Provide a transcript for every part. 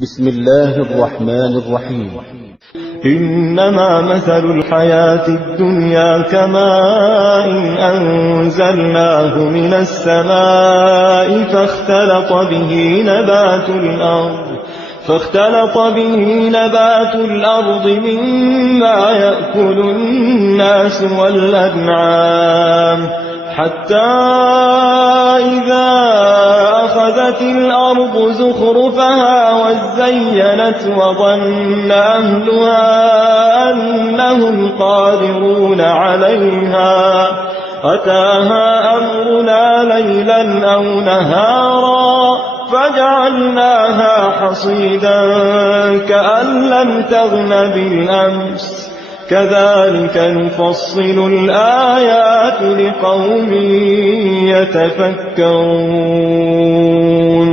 بسم الله الرحمن الرحيم. إنما مثل الحياة الدنيا كماء أنزلناه من السماء فاختلط به نبات الأرض مما يأكل الناس والأنعام حتى إذا أخذت الأرض زخرفها وزينت وظن أهلها أنهم قادرون عليها أتاها أمرنا ليلا أو نهارا فجعلناها حصيدا كأن لم تغن بالأمس كذلك نفصل الآيات لقوم يتفكرون.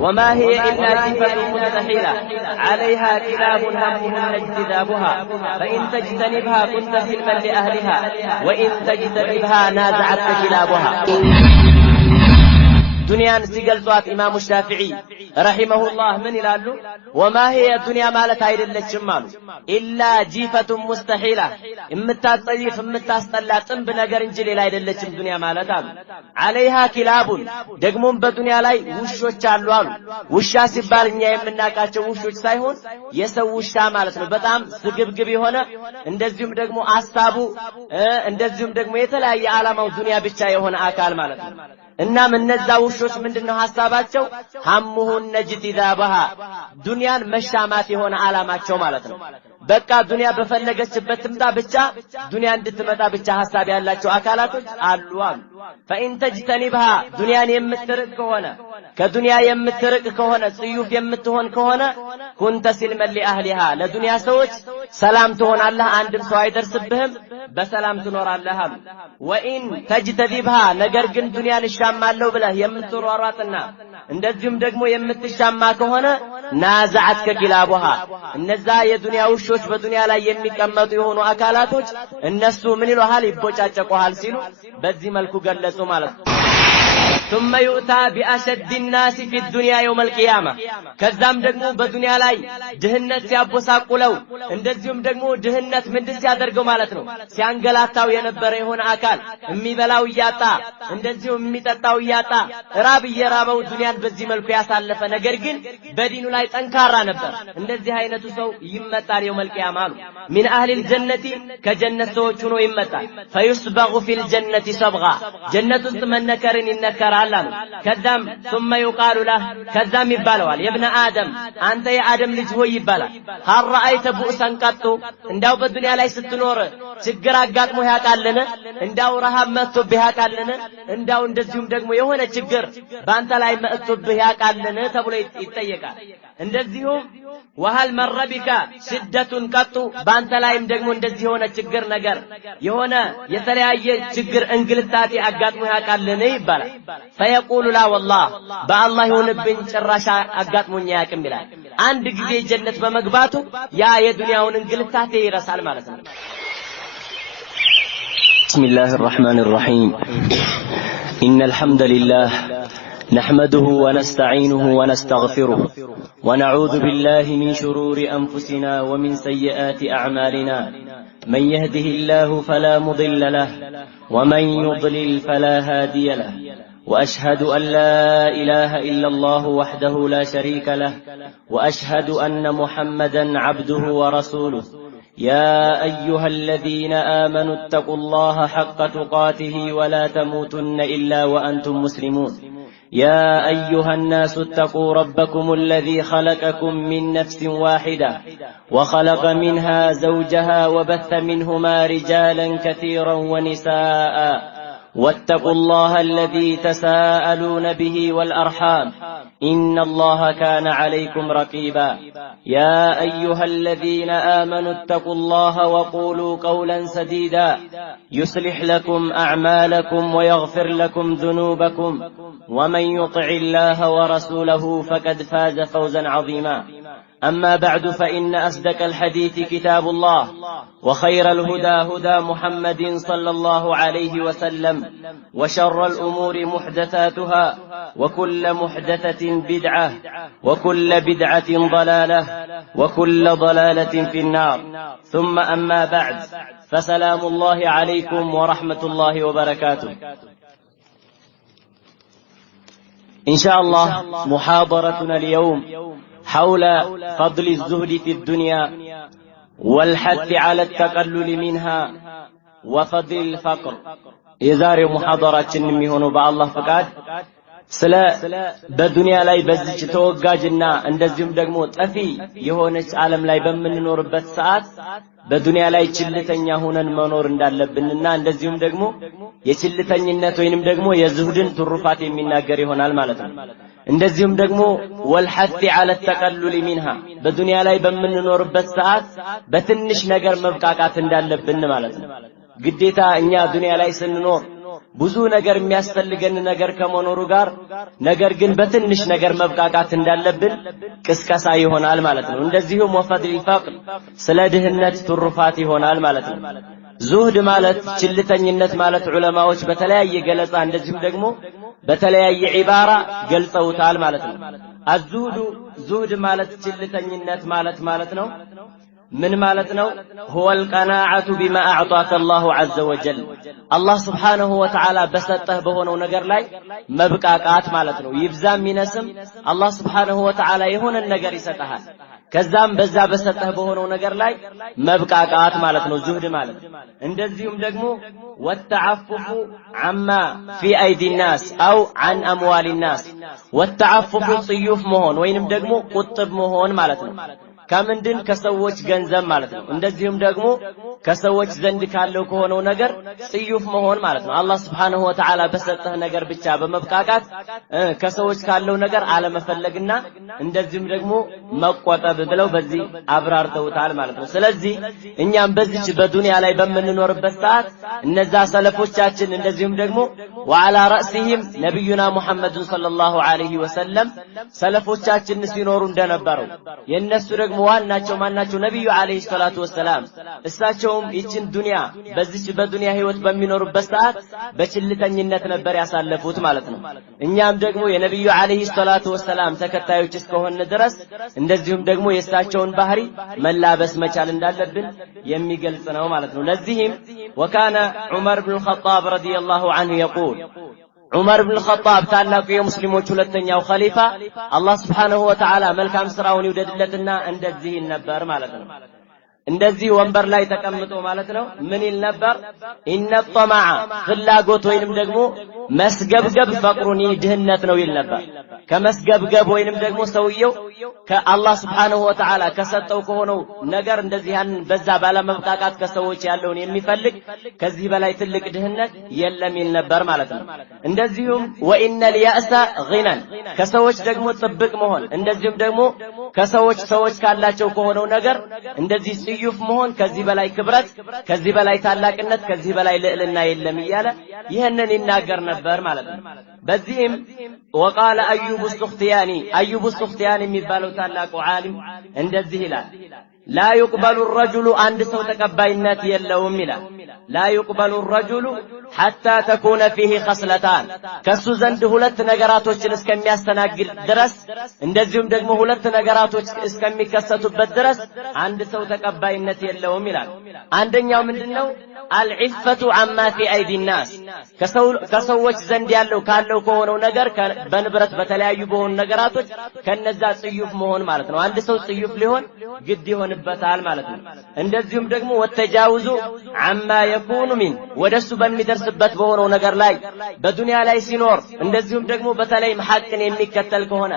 وما هي إلا جيفة مستحيلة عليها كلاب همهن اجتذابها فإن تجتنبها كنت سلما لأهلها وإن تجتنبها نازعتك كلابها. دنيان سيقلتوات إمام الشافعي رحمه الله من يلالو وما هي الدنيا مالت هايد اللجمال إلا جيفة مستحيلة إمتات طيف إمتات طلات بنقر انجلي لايد اللجم دنيا مالت عليها كلاب دقمون بدنيا لاي وشو تشالوالو وشا سبال نيا يمناكاتشو وشو تسايهون يسو وشا مالتنا بطام سقبقبي هنا اندزيوم دقمو أصابو اندزيوم دقمو يتلاي عالم دنيا بيتشاي هنا آكال مالتنا እናም እነዛ ውሾች ምንድነው ሐሳባቸው ሐሙሁን ነጅቲዛባሃ ዱንያን መሻማት የሆነ ዓላማቸው ማለት ነው። በቃ ዱንያ በፈለገችበት ትምጣ ብቻ ዱንያ እንድትመጣ ብቻ ሐሳብ ያላቸው አካላቶች አሉ። فإن تجتنبها ዱንያን የምትርቅ ከሆነ ከዱንያ የምትርቅ ከሆነ ጽዩፍ የምትሆን ከሆነ ኩንተ ሲልመን ለአህሊሃ ለዱንያ ሰዎች ሰላም ትሆናለህ፣ አንድም ሰው አይደርስብህም፣ በሰላም ትኖራለህ። ወኢን ተጅተዚብሃ ነገር ግን ዱንያን እሻማለሁ ብለህ የምትሯሯጥና እንደዚሁም ደግሞ የምትሻማ ከሆነ ናዛዓትከ ኪላቡሃ እነዛ የዱንያ ውሾች በዱንያ ላይ የሚቀመጡ የሆኑ አካላቶች እነሱ ምን ይሉሃል ይቦጫጨቁሃል ሲሉ በዚህ መልኩ ገለጹ ማለት ነው። ثم يؤتى بأشد الناس في الدنيا يوم القيامة كذام دقمو بدنيا لاي دهنت سيابوساقلو እንደዚሁም ደግሞ ድህነት ምንድን ሲያደርገው ማለት ነው ሲያንገላታው የነበረ የሆነ አካል የሚበላው ያጣ እንደዚሁ የሚጠጣው ያጣ ራብ የራበው ዱንያን በዚህ መልኩ ያሳለፈ ነገር ግን በዲኑ ላይ ጠንካራ ነበር። እንደዚህ አይነቱ ሰው ይመጣል የውመል ቂያማ አሉ من اهل الجنة ከጀነት ሰዎች ሆኖ ይመጣል فيسبغ في الجنة صبغا ጀነት ውስጥ መነከርን ይነከራል አሉ። ከዛም ثم يقال له ከዛም ይባላል የብነ አደም አንተ የአደም ልጅ ሆይ ይባላል هل رأيت بؤسا قط እንዳው በዱንያ ላይ ስትኖር ችግር አጋጥሞ ያቃለነ እንዳው ረሃብ መጥቶብህ ያቃለነ እንዳው እንደዚሁም ደግሞ የሆነ ችግር ባንተ ላይ መጥቶብህ ያቃለነ ተብሎ ይጠየቃል። እንደዚሁም وهل مر بك شدة قط ባንተ ላይም ደግሞ እንደዚህ የሆነ ችግር ነገር የሆነ የተለያየ ችግር እንግልታቲ አጋጥሞ ያቃለነ ይባላል። فيقول لا والله በአላህ ይሁንብኝ ጭራሽ አጋጥሞኝ ያቅም ይላል። አንድ ጊዜ ጀነት በመግባቱ ያ የዱንያውን እንግልታቴ ይረሳል ማለት ነው። بسم الله الرحمن الرحيم إن الحمد لله نحمده ونستعينه ونستغفره ونعوذ بالله من شرور أنفسنا ومن سيئات أعمالنا من يهده الله فلا مضل له ومن يضلل فلا هادي له وأشهد أن لا إله إلا الله وحده لا شريك له وأشهد أن محمدا عبده ورسوله يا أيها الذين آمنوا اتقوا الله حق تقاته ولا تموتن إلا وأنتم مسلمون يا أيها الناس اتقوا ربكم الذي خلقكم من نفس واحدة وخلق منها زوجها وبث منهما رجالا كثيرا ونساء واتقوا الله الذي تساءلون به والأرحام إن الله كان عليكم رقيبا يا أيها الذين آمنوا اتقوا الله وقولوا قولا سديدا يصلح لكم أعمالكم ويغفر لكم ذنوبكم ومن يطع الله ورسوله فقد فاز فوزا عظيما أما بعد فإن أصدق الحديث كتاب الله وخير الهدى هدى محمد صلى الله عليه وسلم وشر الأمور محدثاتها وكل محدثة بدعة وكل بدعة ضلالة وكل ضلالة في النار ثم أما بعد فسلام الله عليكم ورحمة الله وبركاته. إن شاء الله محاضرتنا اليوم حول فضل الزهد في الدنيا والحث على التقلل منها وفضل الفقر. يزاري محاضراتنا ميهونو بالله فقاد ስለ በዱንያ ላይ በዚች ተወጋጅና እንደዚሁም ደግሞ ጠፊ የሆነች ዓለም ላይ በመንኖርበት ሰዓት በዱንያ ላይ ችልተኛ ሆነን መኖር እንዳለብንና እንደዚሁም ደግሞ የችልተኝነት ወይንም ደግሞ የዝሁድን ትሩፋት የሚናገር ይሆናል ማለት ነው። እንደዚሁም ደግሞ ወልሐቲ ዐለ ተቀሉል ሚንሃ በዱንያ ላይ በመንኖርበት ሰዓት በትንሽ ነገር መብቃቃት እንዳለብን ማለት ነው። ግዴታ እኛ ዱንያ ላይ ስንኖር ብዙ ነገር የሚያስፈልገን ነገር ከመኖሩ ጋር ነገር ግን በትንሽ ነገር መብቃቃት እንዳለብን ቅስቀሳ ይሆናል ማለት ነው። እንደዚሁም ወፈድል ፈቅር ስለ ድህነት ትሩፋት ይሆናል ማለት ነው። ዙህድ ማለት ችልተኝነት ማለት ዑለማዎች በተለያየ ገለጻ እንደዚሁም ደግሞ በተለያየ ዒባራ ገልጸውታል ማለት ነው። አዙህዱ ዙህድ ማለት ችልተኝነት ማለት ነው። ምን ማለት ነው? هو القناعة بما أعطاك الله عز وجل الله سبحانه وتعالى በሰጠህ በሆነው ነገር ላይ መብቃቃት ማለት ነው። ይብዛም ይነስም الله سبحانه وتعالى የሆነን ነገር ይሰጣል። ከዛም በዛ በሰጠህ በሆነው ነገር ላይ መብቃቃት ማለት ነው ዙህድ ማለት። እንደዚሁም ደግሞ والتعفف عما في أيدي الناس أو عن أموال الناس والتعفف ጽዩፍ መሆን ወይንም ደግሞ ቁጥብ መሆን ማለት ነው። ከምንድን ከሰዎች ገንዘብ ማለት ነው። እንደዚሁም ደግሞ ከሰዎች ዘንድ ካለው ከሆነው ነገር ጽዩፍ መሆን ማለት ነው። አላህ Subhanahu Wa Ta'ala በሰጠህ ነገር ብቻ በመብቃቃት ከሰዎች ካለው ነገር አለመፈለግና እንደዚሁም ደግሞ መቆጠብ ብለው በዚህ አብራርተውታል ማለት ነው። ስለዚህ እኛም በዚች በዱንያ ላይ በመንኖርበት ሰዓት እነዛ ሰለፎቻችን እንደዚሁም ደግሞ وعلى رأسهم ነብዩና ሙሐመድ ሰለላሁ ዐለይሂ ወሰለም ሰለፎቻችን ሲኖሩ እንደነበረው የነሱ ደግሞ ዋናቸው ማናቸው ነብዩ ዐለይሂ ሰላቱ ወሰላም እሳቸውም ይችን ዱንያ በዚች በዱንያ ህይወት በሚኖሩበት ሰዓት በችልተኝነት ነበር ያሳለፉት ማለት ነው። እኛም ደግሞ የነብዩ ዐለይሂ ሰላቱ ወሰላም ተከታዮች እስከሆነ ድረስ እንደዚሁም ደግሞ የእሳቸውን ባህሪ መላበስ መቻል እንዳለብን የሚገልጽ ነው ማለት ነው። ለዚህም ወካነ ዑመር ኢብኑ الخطاب رضي الله عنه يقول ዑመር ኢብኑ الخطاب ታላቁ የሙስሊሞች ሁለተኛው ኸሊፋ አላህ Subhanahu Wa Ta'ala መልካም ስራውን ይውደድለትና እንደዚህ ነበር ማለት ነው። እንደዚህ ወንበር ላይ ተቀምጦ ማለት ነው ምን ይል ነበር? ኢነ ጠማዓ ፍላጎት ወይንም ደግሞ መስገብገብ ፈቅሩኒ ድህነት ነው ይል ነበር። ከመስገብገብ ወይንም ደግሞ ሰውየው ከአላህ Subhanahu Wa Ta'ala ከሰጠው ከሆነው ነገር እንደዚህ ያን በዛ ባለመብቃቃት ከሰዎች ያለውን የሚፈልግ ከዚህ በላይ ትልቅ ድህነት የለም ይል ነበር ማለት ነው። እንደዚሁም ወኢነል ያእሳ ጊናን ከሰዎች ደግሞ ጥብቅ መሆን እንደዚሁም ደግሞ ከሰዎች ካላቸው ከሆነው ነገር እንደዚህ ጽዩፍ መሆን ከዚህ በላይ ክብረት ከዚህ በላይ ታላቅነት ከዚህ በላይ ልዕልና የለም እያለ ይሄንን ይናገር ነበር ማለት ነው። በዚህም وقال أيوب السختياني የሚባለው ታላቁ ዓሊም እንደዚህ ይላል لا يقبل الرجل عند سو تقبايነት የለውም ይላል لا يقبل الرجل حتى تكون فيه خصلتان ከሱ ዘንድ ሁለት ነገራቶችን እስከሚያስተናግድ ድረስ እንደዚሁም ደግሞ ሁለት ነገራቶች እስከሚከሰቱበት ድረስ አንድ ሰው ተቀባይነት የለውም ይላል። አንደኛው ምንድነው? አልዒፈቱ عما في أيدي الناس ከሰዎች ዘንድ ያለው ካለው ከሆነው ነገር በንብረት በተለያዩ በሆኑ ነገራቶች ከነዛ ጽዩፍ መሆን ማለት ነው። አንድ ሰው ጽዩፍ ሊሆን ግድ ይሆንበታል ማለት ነው። እንደዚሁም ደግሞ ወተጃውዙ عما يكون من ወደሱ በሚደርስበት በሆነው ነገር ላይ በዱንያ ላይ ሲኖር እንደዚሁም ደግሞ በተለይ ሐቅን የሚከተል ከሆነ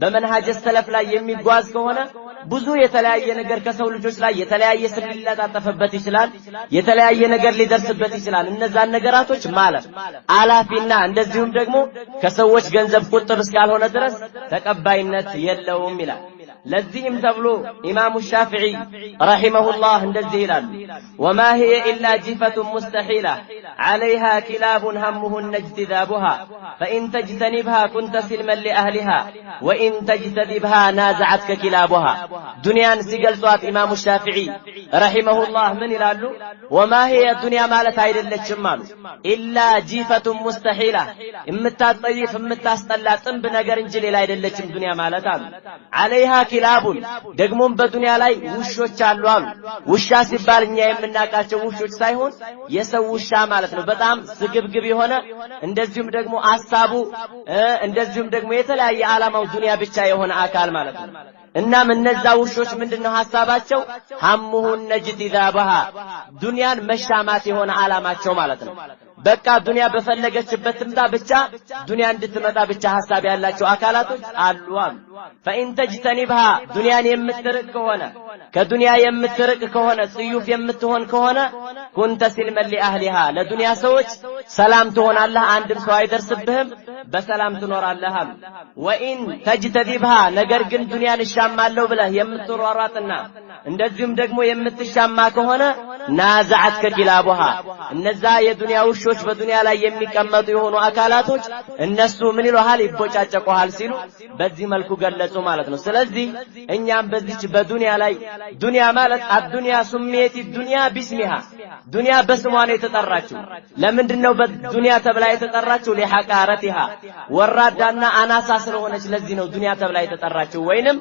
በመንሃጅ ሰለፍ ላይ የሚጓዝ ከሆነ ብዙ የተለያየ ነገር ከሰው ልጆች ላይ የተለያየ ስም ሊለጣጠፍበት ይችላል፣ የተለያየ ነገር ሊደርስበት ይችላል። እነዛን ነገራቶች ማለት አላፊና እንደዚሁም ደግሞ ከሰዎች ገንዘብ ቁጥር እስካልሆነ ድረስ ተቀባይነት የለውም ይላል። ለዚህም ተብሎ ኢማሙ ሻፊዒ ረሂመሁላህ እንደዚህ ይላሉ ወማ ሂየ ኢላ ጂፈቱን ሙስተሒላ ዐለይሃ ኪላቡን ሀሙሁን እጅትዛቡሃ ፈኢን ተጅተኒብሃ ኩንተ ሲልመን ሊአህሊሃ ወኢን ተጅተዚብሃ ናዘዐትከ ኪላቡሃ ዱንያን ሲገልጿት ኢማሙ ሻፊዒ ረሂመሁላህ ምን ይላሉ ወማ ሂየ ዱንያ ማለት አይደለችም አሉ ኢላ ጂፈቱን ሙስተሒላ የምታጠይፍ የምታስጠላ ጥንብ ነገር እንጂ ሌላ አይደለችም ዱንያ ማለት አሉ ዐለይሃ ኪላቡን ደግሞም በዱንያ ላይ ውሾች አሉ አሉ ውሻ ሲባል እኛ የምናውቃቸው ውሾች ሳይሆን የሰው ውሻ ማለት ነው በጣም ስግብግብ የሆነ እንደዚሁም ደግሞ አሳቡ እንደዚሁም ደግሞ የተለያየ ዓላማው ዱንያ ብቻ የሆነ አካል ማለት ነው እናም እነዛ ውሾች ምንድነው ሐሳባቸው ሐሙሁን ነጅትዛባሃ ዱንያን መሻማት የሆነ ዓላማቸው ማለት ነው በቃ ዱንያ በፈለገችበት ትምጣ ብቻ ዱንያ እንድትመጣ ብቻ ሐሳብ ያላቸው አካላቶች አሉ አሉ ፈኢን ተጅተኒብሃ ዱንያን የምትርቅ ከሆነ ከዱንያ የምትርቅ ከሆነ ጽዩፍ የምትሆን ከሆነ ኩንተ ሲልመን ሊአህሊሃ ለዱንያ ሰዎች ሰላም ትሆናለህ አንድም ሰው አይደርስብህም በሰላም ትኖራለህ አሉ ወኢን ተጅተዚብሃ ነገር ግን ዱንያን እሻማለሁ ብለህ የምትሯሯጥና እንደዚሁም ደግሞ የምትሻማ ከሆነ ናዘዐትከ ኪላቡሃ እነዛ የዱንያ ውሾች በዱንያ ላይ የሚቀመጡ የሆኑ አካላቶች እነሱ ምን ይሉሃል ይቦጫጨቁሃል ሲሉ በዚህ መልኩ ገለጹ ማለት ነው ስለዚህ እኛም በዚች በዱንያ ላይ ዱንያ ማለት አዱንያ ሱሚየት ዱንያ ቢስሚሃ ዱንያ በስሟ ነው የተጠራችው ለምንድነው በዱንያ ተብላ የተጠራችው ለሐቃረቲሃ ወራዳና አናሳ ስለሆነች ለዚህ ነው ዱንያ ተብላ የተጠራችው ወይንም